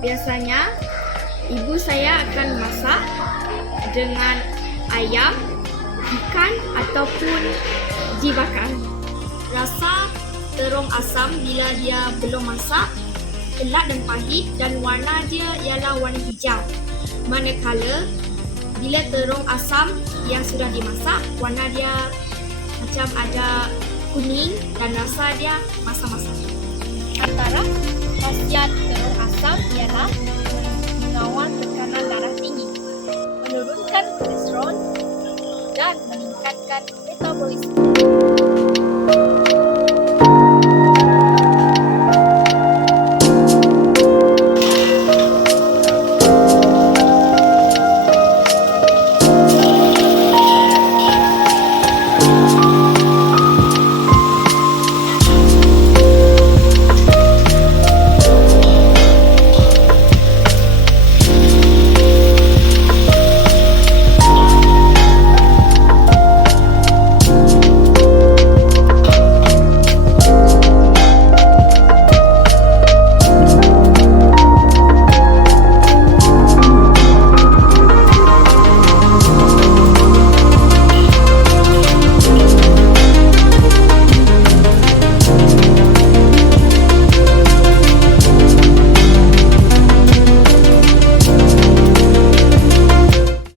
Biasanya ibu saya akan masak dengan ayam, ikan ataupun dibakar. Rasa terung asam bila dia belum masak pelat dan pahit dan warna dia ialah warna hijau. Manakala bila terung asam yang sudah dimasak, warna dia macam ada kuning dan rasa dia masam-masam. Antara khasiat terung asam ialah mengawal tekanan darah tinggi, menurunkan kolesterol dan meningkatkan metabolisme.